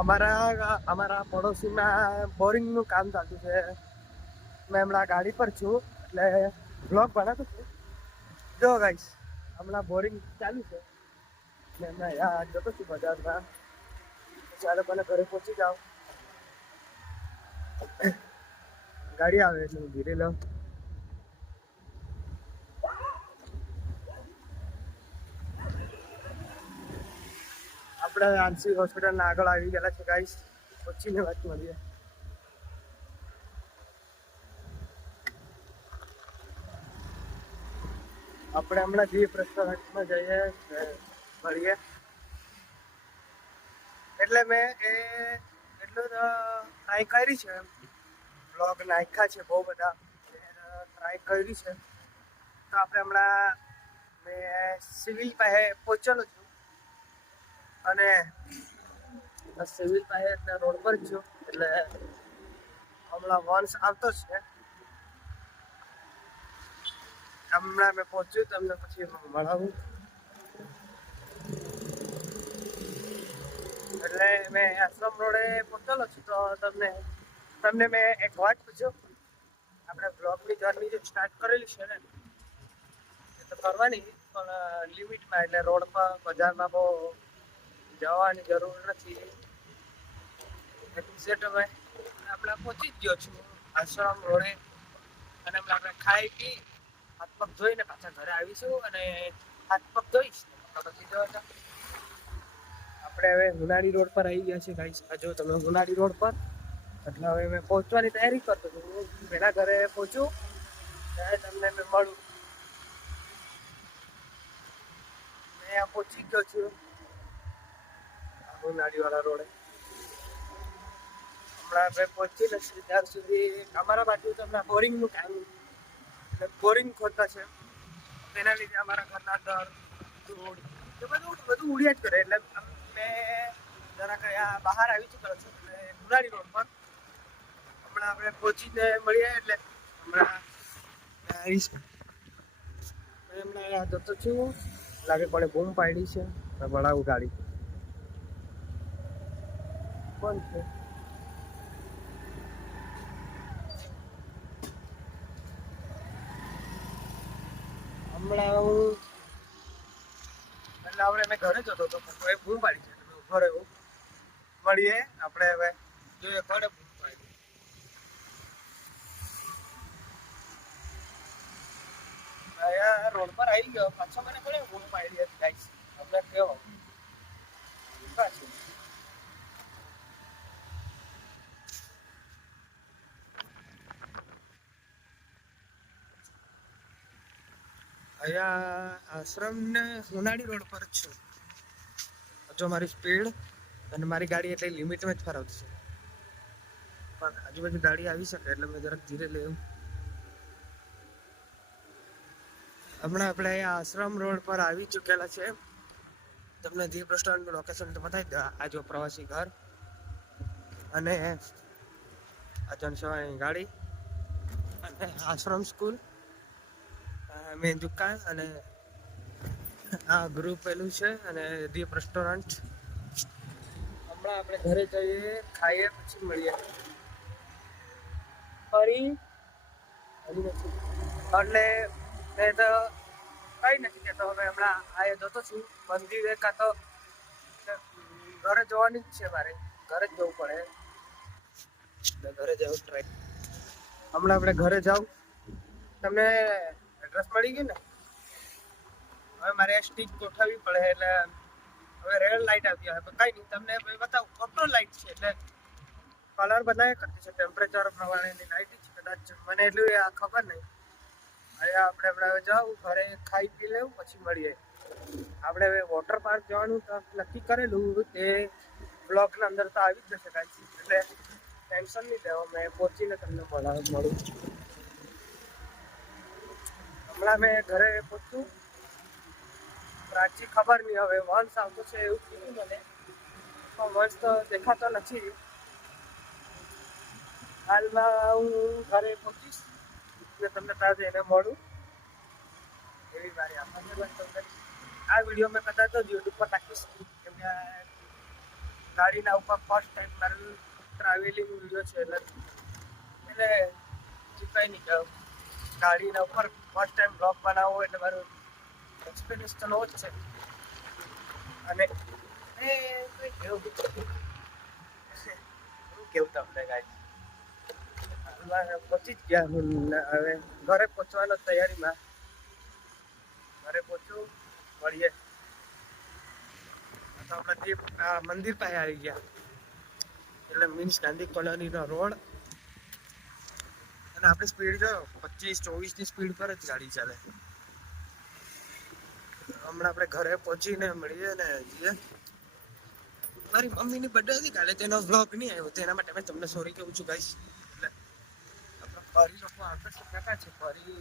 અમારા પડોશીમાં બોરિંગનું કામ ચાલતું છે. મેં હમણાં ગાડી પર છું એટલે બ્લોગ બનાવતો છું. જો ગાઈસ હમણાં બોરિંગ ચાલુ છે ને હમણાં યાર જતો છું બજારમાં. ચાલો મને ઘરે પહોંચી જાઓ. ગાડી આવે એટલે હું ધીરે લઉં. આપણે આંશી હોસ્પિટલના આગળ આવી ગયેલા છે ગાઈસ. પહોંચીને વાત મળીએ. આપણે હમણાં જે રેસ્ટોરન્ટમાં જઈએ મળીએ. એટલે મેં એટલું ટ્રાય કરી છે. બ્લોગ નાખ્યા છે બહુ બધા, ટ્રાય કરી છે. તો આપણે હમણાં મેં સિવિલ પાસે પહોંચેલો છું અને સિવિલ પાસે રોડ પર છું એટલે હમણાં વંશ આવતો છે. હમણાં મેં પહોંચ્યું તમને પછી મળાવું. એટલે મેં આશ્રમ રોડે પહોંચેલો છું તો તમને મેં એક વાત પૂછ્યો. આપણે બ્લોગની જર્ની જે સ્ટાર્ટ કરેલી છે ને એ તો કરવાની પણ લિમિટમાં, એટલે રોડ પર બજારમાં બહુ જવાની જરૂર નથી. એક્ઝેક્ટ હવે આપણે પહોંચી જ ગયો છું આશ્રમ રોડે અને આપણે ખાઈ પી હાથ પગ ધોઈને પાછા ઘરે આવીશું. અને હાથ પગ ધોઈશ પછી જો આપણે હવે હુનાડી રોડ પર આવી ગયા છે ગાઈસ. આ જો તમે હુનાડી રોડ પર, એટલે હવે મેં પહોંચવાની તૈયારી કરતો છું. હું પહેલા ઘરે પહોંચું ત્યારે તમને મેં મળું. મેં પહોંચી ગયો છું હુનાડીવાળા રોડે. હમણાં આપણે પહોંચી નથી ત્યાર સુધી અમારા બાજુ તમને બોરિંગનું કામ, એટલે બોરિંગ ખોદતા છે. તેના લીધે અમારા ઘરના દર ધૂળ એ બધું ઉડ્યા જ કરે. એટલે મેં જરાક અહીંયા બહાર આવી ચૂકેલો છું એટલે હુનાડી રોડ પર. હમણાં આપણે પહોંચીને મળીએ. એટલે હમણાં જતો છું. લાગે કોને બૂમ પાડી છે. વળાવું ગાડી કોણ છે? હમણાં હું એટલે હવે મેં ઘરે જતો હતો પણ એ બૂમ પાડી છે એટલે ઉભો રહ્યો. મળીએ આપણે હવે જોઈએ કોને બૂમ પાડી. અહીંયા રોડ પર આવી ગયો પાછો. મને કોને બૂમ પાડી હતી ગાઈસ આપણે કેવો અહીંયા આશ્રમ ને હુનાડી રોડ પર જ છું. જો મારી સ્પીડ અને મારી ગાડી એટલે લિમિટમાં જ ફરાવતી છે, પણ આજુબાજુ ગાડી આવી શકે એટલે મેં જરાક ધીરે લેવું. હમણાં આપણે અહીંયા આશ્રમ રોડ પર આવી ચૂકેલા છે. તમને દીપ રેસ્ટોરન્ટનું લોકેશન તો બતાવી દો. આ જો પ્રવાસી ઘર અને આ જનસેવાની ગાડી અને આશ્રમ સ્કૂલ, મેન દુકાન અને આ ગ્રુપ પેલું છે અને દીપ રેસ્ટોરન્ટ. હમણાં આપણે ઘરે જઈએ, ખાઈએ, પછી મળીએ. ફરી એટલે મેં તો કઈ નથી કહેતો. હવે હમણાં આ જતો છું મંદિરે, કાં તો ઘરે જવાની જ છે. મારે ઘરે જ જવું પડે. ઘરે જવું ટ્રાય. હમણાં આપણે ઘરે જાઉં. તમને એડ્રેસ મળી ગયું ને? હવે મારે સ્ટીક ગોઠવવી પડે. એટલે હવે રેડ લાઇટ આવી હોય તો કઈ નહીં તમને બતાવું. ઓટો લાઇટ છે એટલે કલર બધાએ કરતી છે ટેમ્પરેચર પ્રમાણેની લાઇટ છે. કદાચ મને એટલું ખબર નહીં. અહીંયા આપણે હવે જાઉં ઘરે, ખાઈ પી લેવું પછી મળીએ. આપણે હવે વોટર પાર્ક જવાનું તો નક્કી કરેલું તે બ્લોકના અંદર તો આવી જ જશે ગાઈસ, એટલે ટેન્શન નહીં લેવો. મેં પહોંચીને તમને મળું. હમણાં મેં ઘરે પહોંચું. પ્રાચી ખબર નહીં હવે વંશ આવતો છે એવું કીધું મને, પણ વંશ તો દેખાતો નથી. હાલમાં હું ઘરે પહોંચીશ એટલે તમને ત્યાં જઈને મળું એવી મારી આશા છે. તમને આ વિડીયો મેં કદાચ જ યુટ્યુબ પર નાખીશ, કેમ કે ગાડીના ઉપર ફર્સ્ટ ટાઈમ મારું ટ્રાવેલિંગ રહ્યો છે એટલે કઈ નહીં કહું, ગાડીના ઉપર ફર્સ્ટ ટાઈમ બ્લોગ બનાવવો એટલે મારું એક્સપિરિયન્સ તો નવો જ છે. અને એ કેવું તમને ગાય પહોંચી જ ગયા હું હવે ઘરે પહોંચવાનો તૈયારીમાં. ઘરે પહોંચ્યું મળીએ તો આપણે મંદિર પાસે આવી ગયા એટલે મીન્સ ગાંધી કોલોનીનો રોડ. અને આપણી સ્પીડ જો 25-24 સ્પીડ પર જ ગાડી ચાલે. હમણાં આપણે ઘરે પહોંચીને મળીએ ને જઈએ. મારી મમ્મીની બર્થડે હતી કાલે, તેનો વ્લોગ નહીં આવ્યો, તેના માટે મેં તમને સોરી કહું છું ગાઈસ. એટલે આપણે ફરી લોકો આકર્ષિત કાકા છે, ફરી